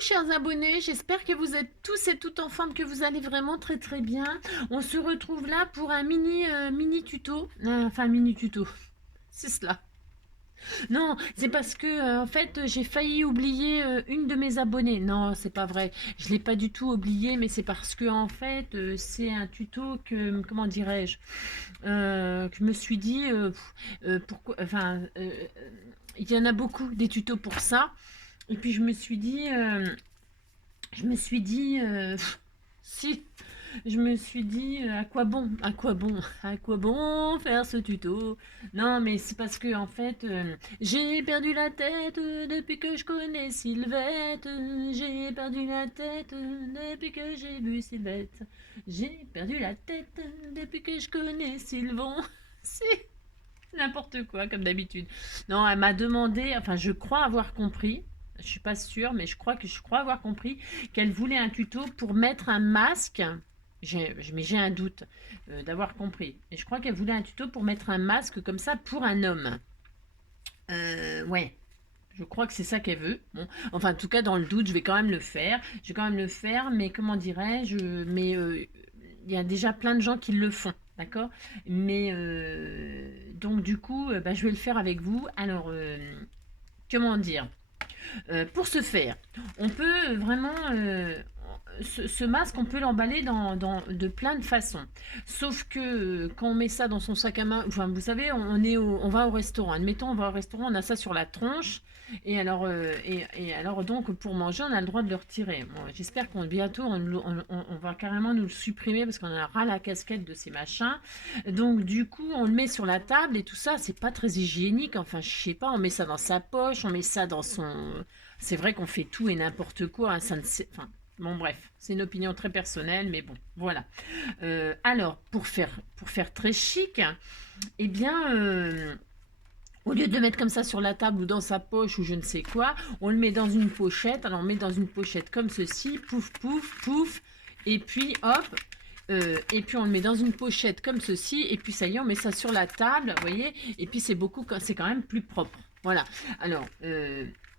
chers abonnés, j'espère que vous êtes tous et toutes en forme, que vous allez vraiment très très bien. On se retrouve là pour un mini tuto, enfin mini tuto, c'est cela. Non, c'est parce que en fait j'ai failli oublier une de mes abonnées. Non, c'est pas vrai, je l'ai pas du tout oublié, mais c'est parce que en fait c'est un tuto que, comment dirais-je, que je me suis dit, pourquoi, enfin, il y en a beaucoup des tutos pour ça. Et puis je me suis dit, si, je me suis dit, à quoi bon faire ce tuto? Non, mais c'est parce que en fait, j'ai perdu la tête depuis que je connais Sylvette. J'ai perdu la tête depuis que j'ai vu Sylvette. J'ai perdu la tête depuis que je connais Sylvon. C'est n'importe quoi, comme d'habitude. Non, elle m'a demandé, enfin, je crois avoir compris. Je suis pas sûre, mais je crois avoir compris qu'elle voulait un tuto pour mettre un masque. Mais j'ai un doute d'avoir compris. Et je crois qu'elle voulait un tuto pour mettre un masque comme ça pour un homme. Ouais. Je crois que c'est ça qu'elle veut. Bon, enfin, en tout cas, dans le doute, je vais quand même le faire. Je vais quand même le faire, mais comment dirais-je? Mais il y a déjà plein de gens qui le font, d'accord? Mais donc, du coup, bah, je vais le faire avec vous. Alors, comment dire? Pour ce faire, on peut vraiment ce masque, on peut l'emballer de plein de façons. Sauf que quand on met ça dans son sac à main, enfin, vous savez, on va au restaurant. Admettons, on va au restaurant, on a ça sur la tronche. Et alors donc, pour manger, on a le droit de le retirer. Bon, j'espère qu'on bientôt, on va carrément nous le supprimer parce qu'on a ras la casquette de ces machins. Donc, du coup, on le met sur la table et tout ça, c'est pas très hygiénique. Enfin, je sais pas, on met ça dans sa poche, on met ça dans son. C'est vrai qu'on fait tout et n'importe quoi. Hein, ça ne enfin, bon, bref, c'est une opinion très personnelle, mais bon, voilà. Alors, pour faire très chic, eh bien, au lieu de le mettre comme ça sur la table ou dans sa poche ou je ne sais quoi, on le met dans une pochette. Alors, on met dans une pochette comme ceci, pouf, pouf, pouf, et puis hop. Et puis on le met dans une pochette comme ceci, et puis ça y est, on met ça sur la table, vous voyez, et puis c'est quand même plus propre. Voilà. Alors,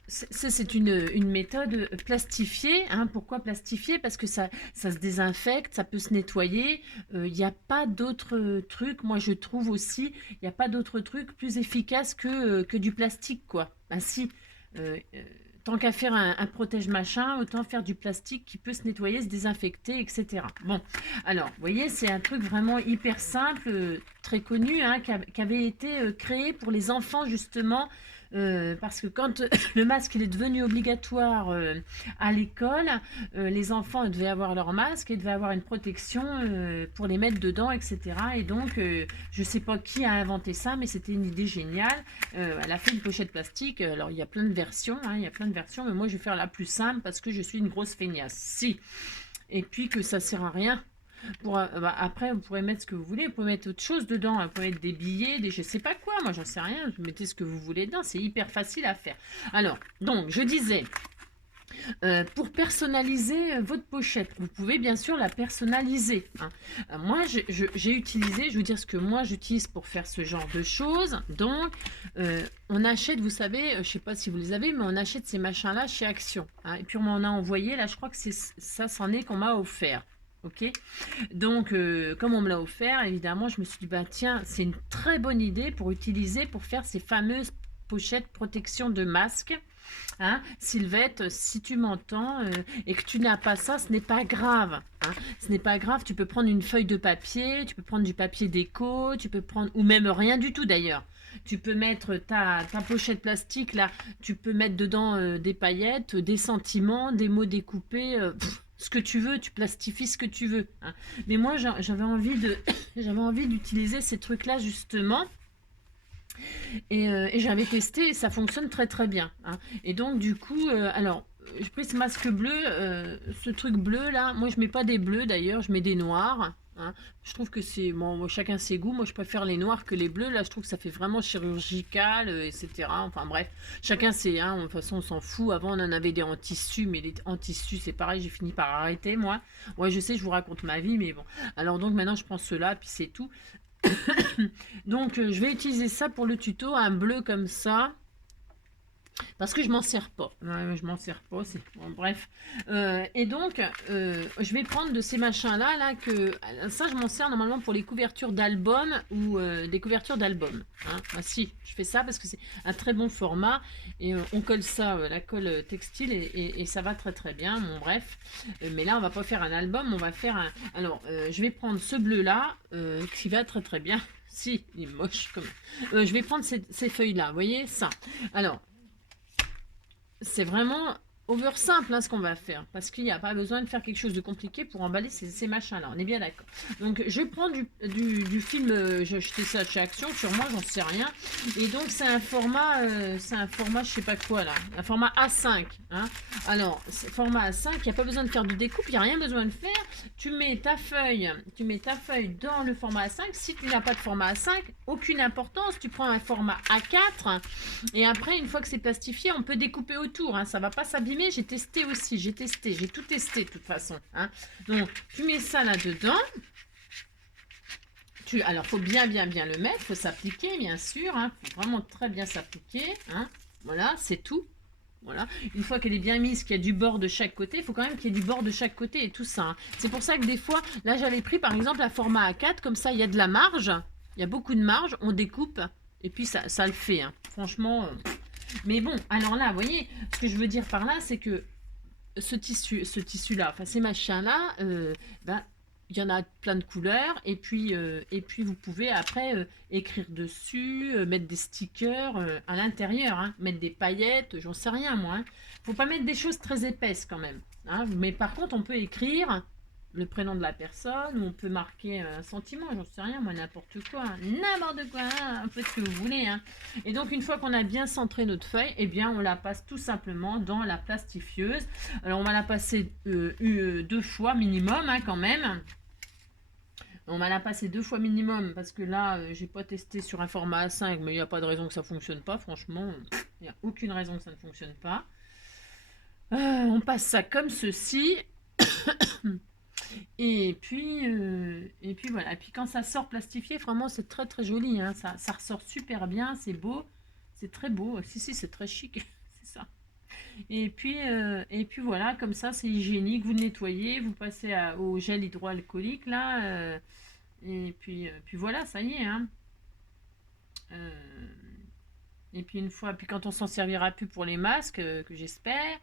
c'est une méthode plastifiée. Hein. Pourquoi plastifiée? Parce que ça se désinfecte, ça peut se nettoyer. Il n'y a pas d'autre truc, moi je trouve aussi, il n'y a pas d'autre truc plus efficace que du plastique, quoi. Ben si, euh, euh, tant qu'à faire un protège-machin, autant faire du plastique qui peut se nettoyer, se désinfecter, etc. Bon, alors, vous voyez, c'est un truc vraiment hyper simple, très connu, hein, qui avait été créé pour les enfants, justement, parce que quand le masque il est devenu obligatoire à l'école, les enfants devaient avoir leur masque et devaient avoir une protection pour les mettre dedans, etc. Et donc, je ne sais pas qui a inventé ça, mais c'était une idée géniale. Elle a fait une pochette plastique. Alors, il y a plein de versions, hein, il y a plein de versions, mais moi, je vais faire la plus simple parce que je suis une grosse feignasse. Si. Et puis que ça sert à rien. Bah, après, vous pourrez mettre ce que vous voulez, vous pouvez mettre autre chose dedans, hein. Vous pouvez mettre des billets, des je sais pas quoi, moi j'en sais rien, vous mettez ce que vous voulez dedans, c'est hyper facile à faire. Alors, donc, je disais, pour personnaliser votre pochette, vous pouvez bien sûr la personnaliser. Hein. Moi, j'ai utilisé, je vais vous dire ce que moi j'utilise pour faire ce genre de choses. Donc, on achète, vous savez, je ne sais pas si vous les avez, mais on achète ces machins-là chez Action. Hein. Et puis on m'en a envoyé, là je crois que ça, c'en est qu'on m'a offert. Ok, donc comme on me l'a offert, évidemment, je me suis dit bah tiens, c'est une très bonne idée pour utiliser pour faire ces fameuses pochettes protection de masque. Hein, Sylvette, si tu m'entends et que tu n'as pas ça, ce n'est pas grave. Hein, ce n'est pas grave, tu peux prendre une feuille de papier, tu peux prendre du papier déco, tu peux prendre, ou même rien du tout d'ailleurs. Tu peux mettre ta pochette plastique là, tu peux mettre dedans des paillettes, des sentiments, des mots découpés. Ce que tu veux, tu plastifies ce que tu veux. Hein. Mais moi, j'avais envie j'avais envie d'utiliser ces trucs-là justement. Et j'avais testé et ça fonctionne très très bien. Hein. Et donc du coup, alors, j'ai pris ce masque bleu, ce truc bleu là. Moi je mets pas des bleus d'ailleurs, je mets des noirs. Hein. Je trouve que c'est bon, chacun ses goûts. Moi je préfère les noirs que les bleus. Là je trouve que ça fait vraiment chirurgical, etc. Enfin bref, chacun c'est. Hein, de toute façon on s'en fout. Avant on en avait des en tissu, mais les en tissu c'est pareil. J'ai fini par arrêter moi. Ouais je sais, je vous raconte ma vie, mais bon. Alors donc maintenant je prends ceux-là puis c'est tout. Donc je vais utiliser ça pour le tuto, un bleu comme ça. Parce que je m'en sers pas. Ouais, je m'en sers pas, c'est bon, bref. Et donc, je vais prendre de ces machins-là, là, que ça, je m'en sers normalement pour les couvertures d'albums ou des couvertures d'albums. Hein. Ah, si, je fais ça parce que c'est un très bon format et on colle ça, la colle textile et ça va très très bien. Bon, bref. Mais là, on va pas faire un album, on va faire un. Alors, je vais prendre ce bleu-là qui va très très bien. Si, il est moche comme. Je vais prendre ces feuilles-là, vous voyez ça. Alors, c'est vraiment over simple hein, ce qu'on va faire, parce qu'il n'y a pas besoin de faire quelque chose de compliqué pour emballer ces machins-là, on est bien d'accord. Donc je prends du film, j'ai acheté ça chez Action, sur moi j'en sais rien, et donc c'est un format je sais pas quoi là, un format A5. Hein. Alors, format A5, il n'y a pas besoin de faire de découpe, il n'y a rien besoin de faire, tu mets ta feuille dans le format A5, si tu n'as pas de format A5, aucune importance, tu prends un format A4, et après, une fois que c'est plastifié, on peut découper autour. Hein, ça va pas s'abîmer. J'ai testé aussi. J'ai tout testé de toute façon. Hein. Donc, tu mets ça là-dedans. Alors, faut bien le mettre. Faut s'appliquer, bien sûr. Hein, faut vraiment très bien s'appliquer. Hein. Voilà, c'est tout. Voilà. Une fois qu'elle est bien mise, qu'il y a du bord de chaque côté, il faut quand même qu'il y ait du bord de chaque côté et tout ça. Hein. C'est pour ça que des fois, là, j'avais pris par exemple un format A4. Comme ça, il y a de la marge. Il y a beaucoup de marge. On découpe. Et puis, ça le fait. Hein. Franchement... Mais bon, alors là, vous voyez, ce que je veux dire par là, c'est que ce tissu-là, enfin ces machins-là, il y en a plein de couleurs, et puis vous pouvez après écrire dessus, mettre des stickers à l'intérieur, hein, mettre des paillettes, j'en sais rien moi. Hein. Faut pas mettre des choses très épaisses quand même. Hein, mais par contre, on peut écrire le prénom de la personne, ou on peut marquer un sentiment, j'en sais rien, moi, n'importe quoi, hein, un peu ce que vous voulez. Hein. Et donc, une fois qu'on a bien centré notre feuille, eh bien, on la passe tout simplement dans la plastifieuse. Alors, on va la passer 2 fois minimum, hein, quand même. On va la passer 2 fois minimum, parce que là, j'ai pas testé sur un format A5, mais il n'y a pas de raison que ça fonctionne pas, franchement, il n'y a aucune raison que ça ne fonctionne pas. On passe ça comme ceci. Et puis voilà. Et puis quand ça sort plastifié, vraiment c'est très très joli. Hein. Ça ressort super bien, c'est beau, c'est très beau. Si, c'est très chic, c'est ça. Et puis voilà, comme ça c'est hygiénique. Vous nettoyez, vous passez au gel hydroalcoolique là. Puis voilà, ça y est. Hein. Et puis puis quand on s'en servira plus pour les masques, que j'espère,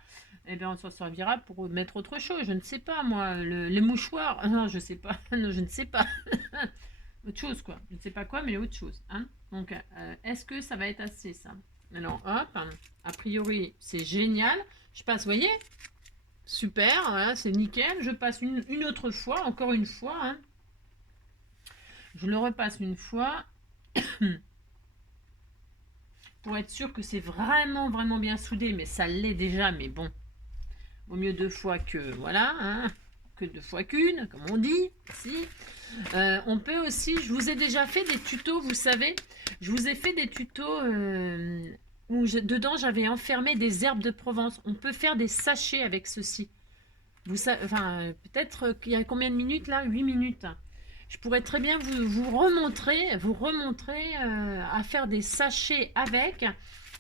eh bien on s'en servira pour mettre autre chose. Je ne sais pas moi, les mouchoirs. Non, je sais pas. Non, je ne sais pas. Autre chose quoi. Je ne sais pas quoi, mais autre chose. Hein. Donc, est-ce que ça va être assez ça? Alors hop, a priori c'est génial. Je passe, vous voyez, super, voilà, c'est nickel. Je passe une autre fois, encore une fois. Hein. Je le repasse une fois. Pour être sûr que c'est vraiment vraiment bien soudé, mais ça l'est déjà, mais bon, vaut mieux 2 fois que voilà, hein, que 2 fois qu'une, comme on dit. Si. On peut aussi, je vous ai déjà fait des tutos, vous savez, je vous ai fait des tutos où dedans j'avais enfermé des herbes de Provence. On peut faire des sachets avec ceci. Vous savez, enfin, peut-être qu'il y a combien de minutes là? 8 minutes. Je pourrais très bien vous remontrer à faire des sachets avec.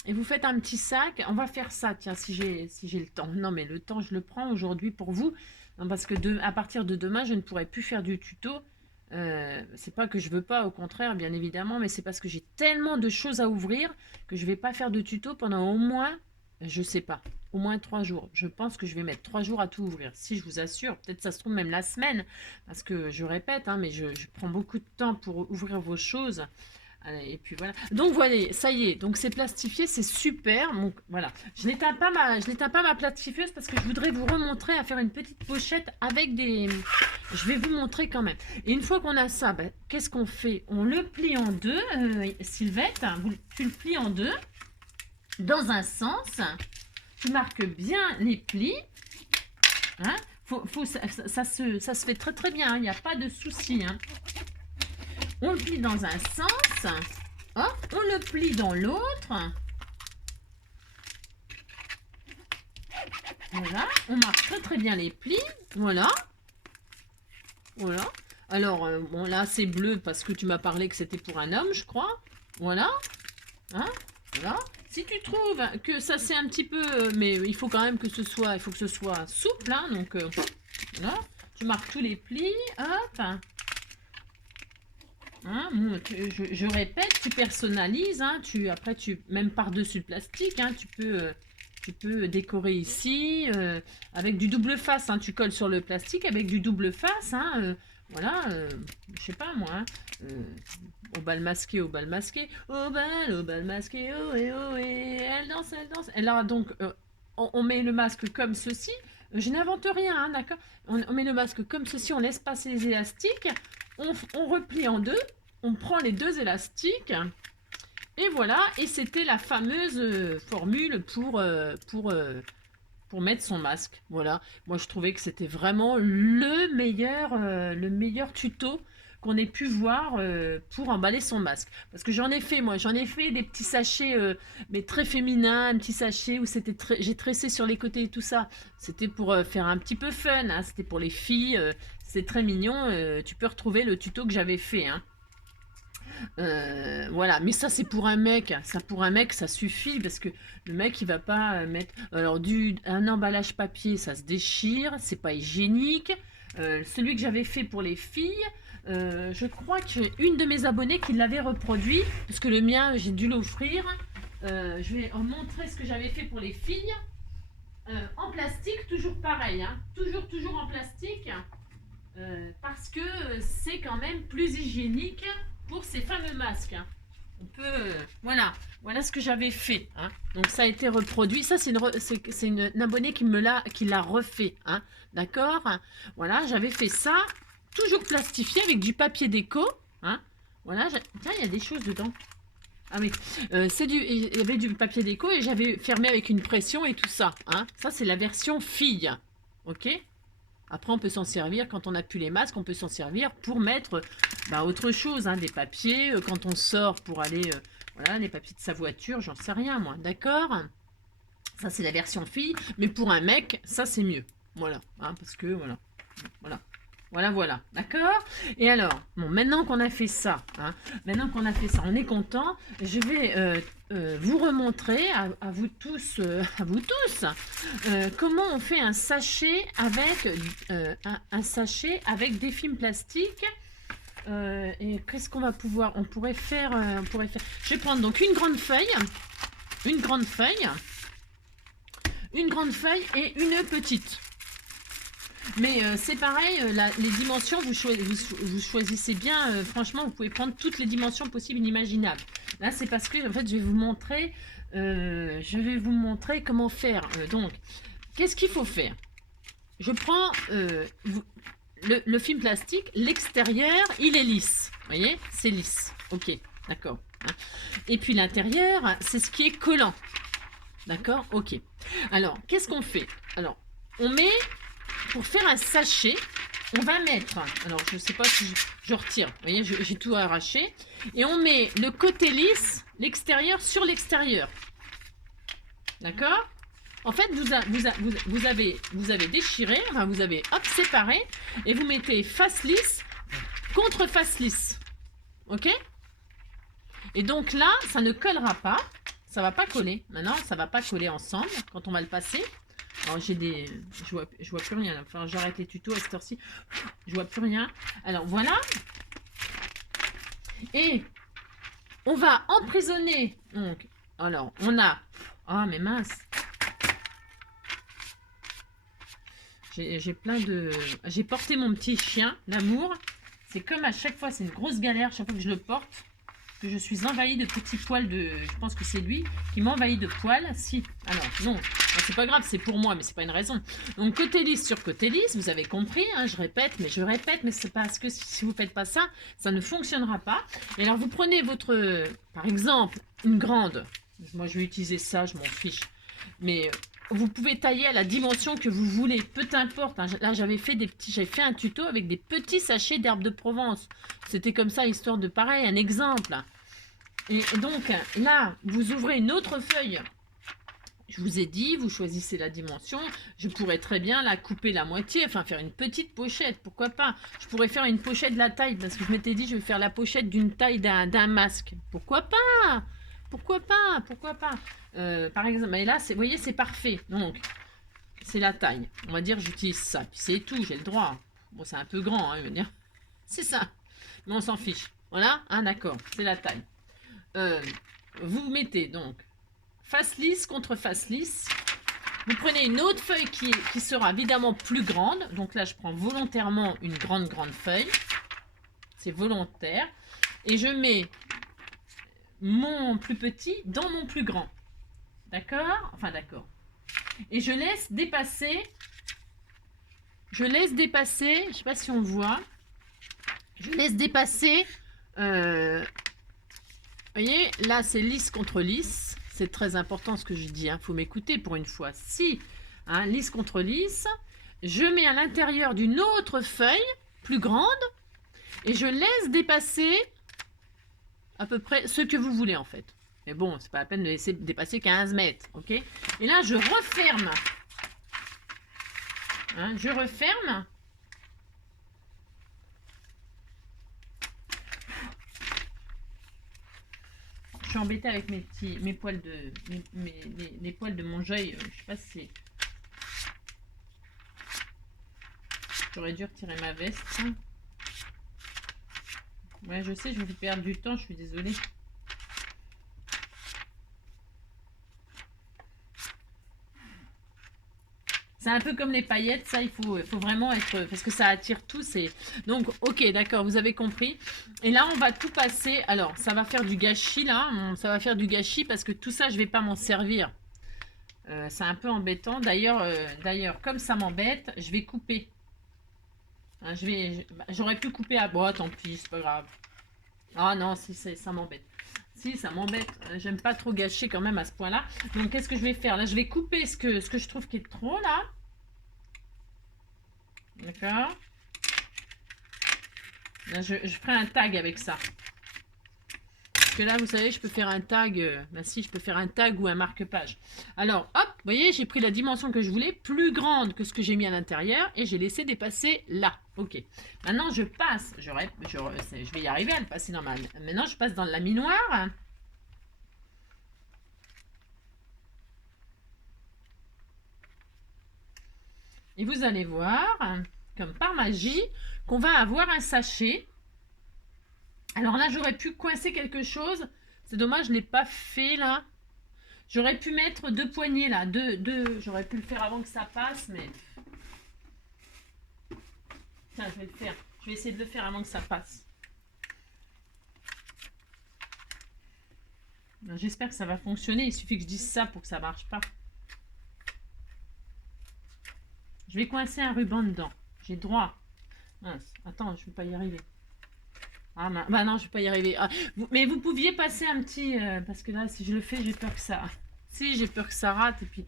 Et vous faites un petit sac. On va faire ça, tiens, si j'ai le temps. Non, mais le temps, je le prends aujourd'hui pour vous. Non, parce que à partir de demain, je ne pourrai plus faire du tuto. C'est pas que je veux pas, au contraire, bien évidemment, mais c'est parce que j'ai tellement de choses à ouvrir que je vais pas faire de tuto pendant au moins, je sais pas, au moins 3 jours. Je pense que je vais mettre 3 jours à tout ouvrir. Si, je vous assure, peut-être ça se trouve même la semaine, parce que je répète, hein, mais je prends beaucoup de temps pour ouvrir vos choses. Et puis voilà. Donc voilà, ça y est. Donc c'est plastifié, c'est super. Donc voilà. Je n'éteins pas ma plastifieuse parce que je voudrais vous remontrer à faire une petite pochette avec des. Je vais vous montrer quand même. Et une fois qu'on a ça, qu'est-ce qu'on fait? On le plie en deux, Sylvette. Tu le plies en deux dans un sens. Tu marques bien les plis. Hein, ça se fait très très bien. Il n'y a pas de souci. Hein. On le plie dans un sens. Hop, on le plie dans l'autre. Voilà, on marque très très bien les plis. Voilà. Voilà. Alors, bon là c'est bleu parce que tu m'as parlé que c'était pour un homme, je crois. Voilà. Hein, voilà. si tu trouves que ça c'est un petit peu, mais il faut quand même que ce soit, il faut que ce soit souple, hein, donc voilà, tu marques tous les plis, hop. Hein, je répète, tu personnalises, hein, après même par-dessus le plastique, hein, tu peux décorer ici avec du double face, hein, tu colles sur le plastique avec du double face, hein, voilà, je sais pas moi, hein, au bal masqué, au bal masqué, au bal masqué, oh et elle danse, elle danse. Et là donc on met le masque comme ceci, je n'invente rien, hein, d'accord, on met le masque comme ceci, on laisse passer les élastiques, on replie en deux, on prend les deux élastiques, et voilà, et c'était la fameuse formule pour mettre son masque. Voilà, moi je trouvais que c'était vraiment le meilleur tuto qu'on ait pu voir pour emballer son masque. Parce que j'en ai fait, moi, j'en ai fait des petits sachets, mais très féminins, un petit sachet où j'ai tressé sur les côtés et tout ça. C'était pour faire un petit peu fun, hein, c'était pour les filles, c'est très mignon. Tu peux retrouver le tuto que j'avais fait, hein. Voilà, mais ça c'est pour un mec, ça suffit parce que le mec il va pas mettre, alors un emballage papier ça se déchire, c'est pas hygiénique. Celui que j'avais fait pour les filles, je crois que j'ai une de mes abonnées qui l'avait reproduit, parce que le mien j'ai dû l'offrir. Je vais en montrer ce que j'avais fait pour les filles, en plastique, toujours pareil, hein, toujours en plastique, parce que c'est quand même plus hygiénique pour ces fameux masques, hein. On peut, voilà ce que j'avais fait, hein. Donc ça a été reproduit. Ça c'est une abonnée qui l'a refait, hein. D'accord. Voilà, j'avais fait ça, toujours plastifié avec du papier déco, hein. Voilà, tiens, il y a des choses dedans. Ah oui, il y avait du papier déco et j'avais fermé avec une pression et tout ça, hein. Ça c'est la version fille, ok. Après, on peut s'en servir, quand on n'a plus les masques, on peut s'en servir pour mettre autre chose, hein, des papiers, quand on sort pour aller, voilà, les papiers de sa voiture, j'en sais rien, moi, d'accord? Ça, c'est la version fille, mais pour un mec, ça, c'est mieux, voilà, hein, parce que, voilà, d'accord? Et alors, bon, maintenant qu'on a fait ça, hein, on est content, je vais vous remontrer à vous tous, comment on fait un sachet avec un sachet avec des films plastiques. Et qu'est-ce qu'on va pouvoir, on pourrait faire, je vais prendre donc une grande feuille et une petite. Mais c'est pareil, les dimensions, vous choisissez bien, franchement, vous pouvez prendre toutes les dimensions possibles et inimaginables. Là, c'est parce que, en fait, je vais vous montrer comment faire. Donc, qu'est-ce qu'il faut faire? Je prends le film plastique, l'extérieur, il est lisse. Vous voyez? C'est lisse. Ok, d'accord. Hein. Et puis l'intérieur, c'est ce qui est collant. D'accord? Ok. Alors, qu'est-ce qu'on fait? Alors, on met... Pour faire un sachet, on va mettre, alors je ne sais pas si je retire, vous voyez, j'ai tout arraché, et on met le côté lisse, l'extérieur sur l'extérieur. D'accord? En fait, vous avez déchiré, enfin, vous avez séparé, et vous mettez face lisse contre face lisse. Ok? Et donc là, ça ne collera pas, ça va pas coller. Maintenant, ça va pas coller ensemble quand on va le passer. Alors je vois plus rien. Enfin, j'arrête les tutos à cette heure-ci. Je vois plus rien. Alors voilà. Et on va emprisonner. Donc, alors on a. Ah mais mince. J'ai plein de. J'ai porté mon petit chien, l'amour. C'est comme à chaque fois, c'est une grosse galère chaque fois que je le porte. Que je suis envahie de petits poils de... Je pense que c'est lui qui m'envahit de poils. Si. Alors, non. C'est pas grave, c'est pour moi, mais c'est pas une raison. Donc, côté lisse sur côté lisse, vous avez compris. Hein, je répète, mais c'est parce que si vous faites pas ça, ça ne fonctionnera pas. Et alors, vous prenez votre... Par exemple, une grande. Moi, je vais utiliser ça, je m'en fiche. Mais... Vous pouvez tailler à la dimension que vous voulez, peu importe. Hein. Là, j'avais fait un tuto avec des petits sachets d'herbes de Provence. C'était comme ça, histoire de pareil, un exemple. Et donc, là, vous ouvrez une autre feuille. Je vous ai dit, vous choisissez la dimension. Je pourrais très bien la couper la moitié, enfin faire une petite pochette, pourquoi pas. Je pourrais faire une pochette de la taille, parce que je m'étais dit, je vais faire la pochette d'une taille d'un masque. Pourquoi pas? Pourquoi pas? par exemple, et là, vous voyez, c'est parfait. Donc, c'est la taille. On va dire, j'utilise ça. Puis c'est tout, j'ai le droit. Bon, c'est un peu grand, hein, je veux dire. C'est ça. Mais on s'en fiche. Voilà, hein, d'accord, c'est la taille. Vous mettez donc face lisse contre face lisse. Vous prenez une autre feuille qui sera évidemment plus grande. Donc là, je prends volontairement une grande feuille. C'est volontaire. Et je mets mon plus petit dans mon plus grand. D'accord? Enfin, d'accord. Et je laisse dépasser. Je ne sais pas si on voit. Je laisse dépasser. Vous voyez, là, c'est lisse contre lisse. C'est très important ce que je dis. Faut m'écouter pour une fois. Si, lisse contre lisse, je mets à l'intérieur d'une autre feuille plus grande et je laisse dépasser à peu près ce que vous voulez en fait. Mais bon, c'est pas la peine de laisser dépasser 15 mètres. Ok? Et là, je referme. Je referme. Je suis embêtée avec mes poils de les poils de mon œil. Je sais pas si c'est. J'aurais dû retirer ma veste. Ouais, je sais, je vous fais perdre du temps. Je suis désolée. C'est un peu comme les paillettes, ça, il faut vraiment être... Parce que ça attire tous. Donc, ok, d'accord, vous avez compris. Et là, on va tout passer. Alors, ça va faire du gâchis, là. Ça va faire du gâchis parce que tout ça, je ne vais pas m'en servir. C'est un peu embêtant. D'ailleurs, comme ça m'embête, je vais couper. J'aurais pu couper à... Bon, tant pis, c'est pas grave. Ah non, si, ça m'embête. Si, ça m'embête. J'aime pas trop gâcher quand même à ce point-là. Donc, qu'est-ce que je vais faire? Là, je vais couper ce que je trouve qui est trop, là. D'accord. Là, je ferai un tag avec ça. Parce que là, vous savez, je peux faire un tag. Si, je peux faire un tag ou un marque-page. Alors, hop, vous voyez, j'ai pris la dimension que je voulais, plus grande que ce que j'ai mis à l'intérieur, et j'ai laissé dépasser là. Ok. Maintenant, je passe. Je vais y arriver à le passer normal. Maintenant, je passe dans le laminoir. Et vous allez voir, comme par magie, qu'on va avoir un sachet. Alors là, j'aurais pu coincer quelque chose. C'est dommage, je ne l'ai pas fait là. J'aurais pu mettre 2 poignées là. J'aurais pu le faire avant que ça passe, mais... Tiens, je vais le faire. Je vais essayer de le faire avant que ça passe. J'espère que ça va fonctionner. Il suffit que je dise ça pour que ça ne marche pas. Je vais coincer un ruban dedans. J'ai droit. Mince. Attends, je ne vais pas y arriver. Ah bah non, je ne vais pas y arriver. Mais vous pouviez passer un petit... parce que là, si je le fais, j'ai peur que ça... Si, j'ai peur que ça rate. Et puis...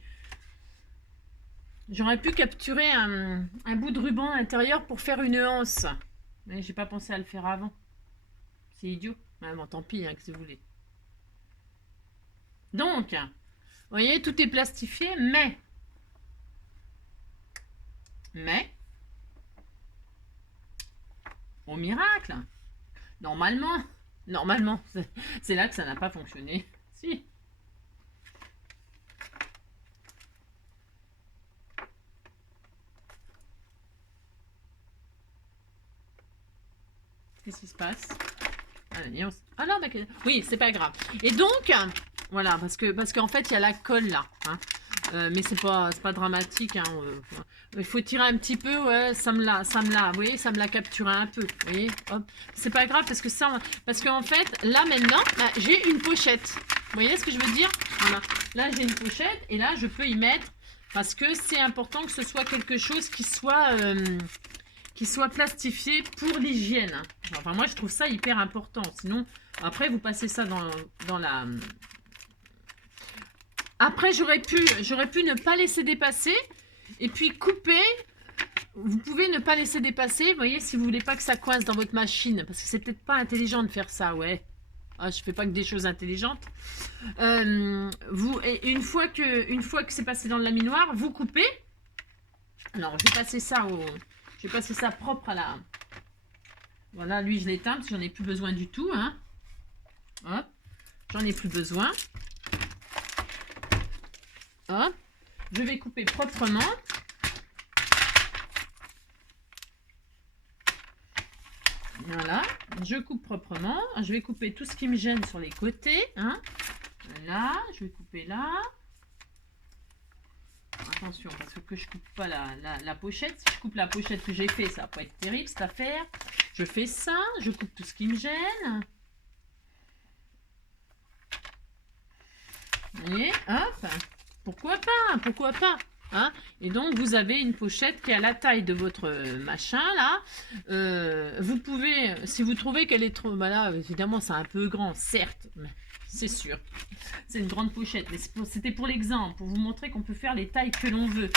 J'aurais pu capturer un bout de ruban à l'intérieur pour faire une anse. Mais j'ai pas pensé à le faire avant. C'est idiot. Mais bon, tant pis, que si vous voulez. Donc, vous voyez, tout est plastifié, mais... Au miracle, normalement, c'est là que ça n'a pas fonctionné. Si. Qu'est-ce qui se passe? Ah non, d'accord. Oui, c'est pas grave. Et donc, voilà, parce qu'en fait, il y a la colle là. Mais c'est pas dramatique. Il faut tirer un petit peu, ouais, ça me l'a, vous voyez, ça me l'a capturé un peu. Vous voyez, hop. C'est pas grave parce qu'en fait, là maintenant, j'ai une pochette. Vous voyez ce que je veux dire? Voilà. Là, j'ai une pochette et là, je peux y mettre parce que c'est important que ce soit quelque chose qui soit plastifié pour l'hygiène. Enfin, moi, je trouve ça hyper important. Sinon, après, vous passez ça dans la... Après, j'aurais pu ne pas laisser dépasser. Et puis, couper. Vous pouvez ne pas laisser dépasser. Vous voyez, si vous voulez pas que ça coince dans votre machine. Parce que c'est peut-être pas intelligent de faire ça, ouais. Ah, je fais pas que des choses intelligentes. Et une fois que c'est passé dans le laminoir, vous coupez. Alors, je vais passer ça Je vais passer ça propre à la... Voilà, lui, je l'éteins parce que j'en ai plus besoin du tout. Hop, j'en ai plus besoin. Hop, je vais couper proprement. Voilà, je coupe proprement. Je vais couper tout ce qui me gêne sur les côtés. Hein. Là, je vais couper là. Attention, parce que je coupe pas la pochette. Si je coupe la pochette que j'ai fait, ça va pas être terrible cette affaire. Je fais ça, je coupe tout ce qui me gêne. Et hop, pourquoi pas, pourquoi pas. Hein, et donc vous avez une pochette qui est à la taille de votre machin là. Vous pouvez, si vous trouvez qu'elle est trop, bah là évidemment c'est un peu grand, certes, mais c'est sûr, c'est une grande pochette, mais c'était pour l'exemple, pour vous montrer qu'on peut faire les tailles que l'on veut.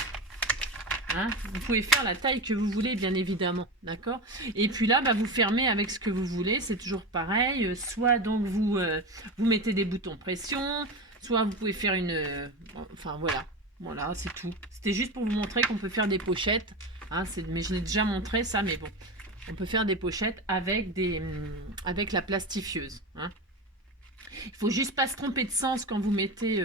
Hein, vous pouvez faire la taille que vous voulez, bien évidemment, d'accord. Et puis là, bah, vous fermez avec ce que vous voulez, c'est toujours pareil. Soit donc vous mettez des boutons pression, soit vous pouvez faire une, enfin voilà. Voilà, c'est tout. C'était juste pour vous montrer qu'on peut faire des pochettes. Hein, mais je l'ai déjà montré ça, mais bon. On peut faire des pochettes avec la plastifieuse. Hein. Il faut juste pas se tromper de sens quand vous mettez...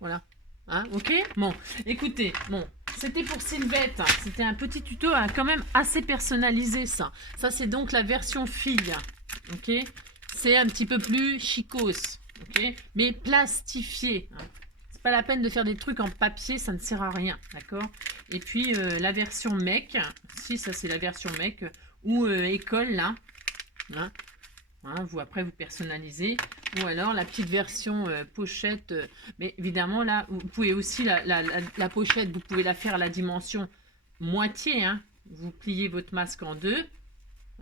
voilà. Hein, ok. Bon, écoutez, bon, c'était pour Sylvette. Hein. C'était un petit tuto hein, quand même assez personnalisé, ça. Ça, c'est donc la version fille. Ok. C'est un petit peu plus chicos. Ok. Mais plastifié. Hein. Pas la peine de faire des trucs en papier, ça ne sert à rien, d'accord. Et puis la version mec, si ça c'est la version mec, ou école là, hein, vous après vous personnalisez, ou alors la petite version pochette, mais évidemment là, vous pouvez aussi la pochette, vous pouvez la faire à la dimension moitié, hein, vous pliez votre masque en deux,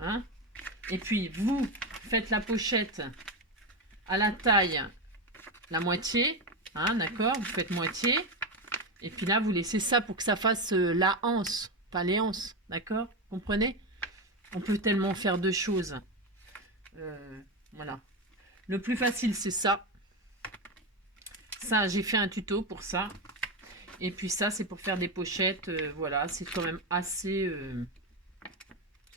hein, et puis vous faites la pochette à la taille, la moitié. Hein, d'accord, vous faites moitié. Et puis là, vous laissez ça pour que ça fasse la anse. Pas les anses, d'accord. Comprenez? On peut tellement faire deux choses. Voilà. Le plus facile, c'est ça. Ça, j'ai fait un tuto pour ça. Et puis ça, c'est pour faire des pochettes. Voilà, c'est quand même assez...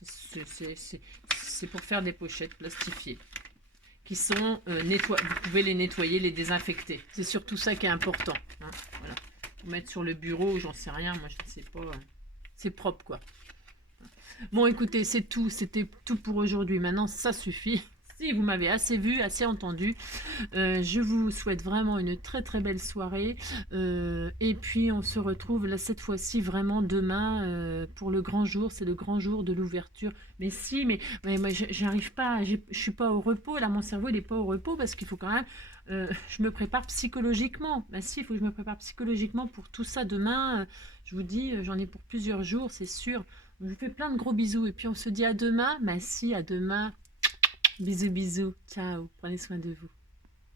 c'est pour faire des pochettes plastifiées. Qui sont nettoyés. Vous pouvez les nettoyer, les désinfecter. C'est surtout ça qui est important. Hein, voilà. Pour mettre sur le bureau, j'en sais rien, moi je ne sais pas. C'est propre quoi. Bon écoutez, c'est tout. C'était tout pour aujourd'hui. Maintenant, ça suffit. Si vous m'avez assez vu, assez entendu, je vous souhaite vraiment une très très belle soirée. Et puis on se retrouve là cette fois-ci vraiment demain pour le grand jour. C'est le grand jour de l'ouverture. Mais si, mais moi j'arrive pas, je suis pas au repos. Là mon cerveau il est pas au repos parce qu'il faut quand même, je me prépare psychologiquement. Bah si, il faut que je me prépare psychologiquement pour tout ça demain. Je vous dis, j'en ai pour plusieurs jours, c'est sûr. Je vous fais plein de gros bisous et puis on se dit à demain. Bah si, à demain. Bisous, bisous. Ciao. Prenez soin de vous.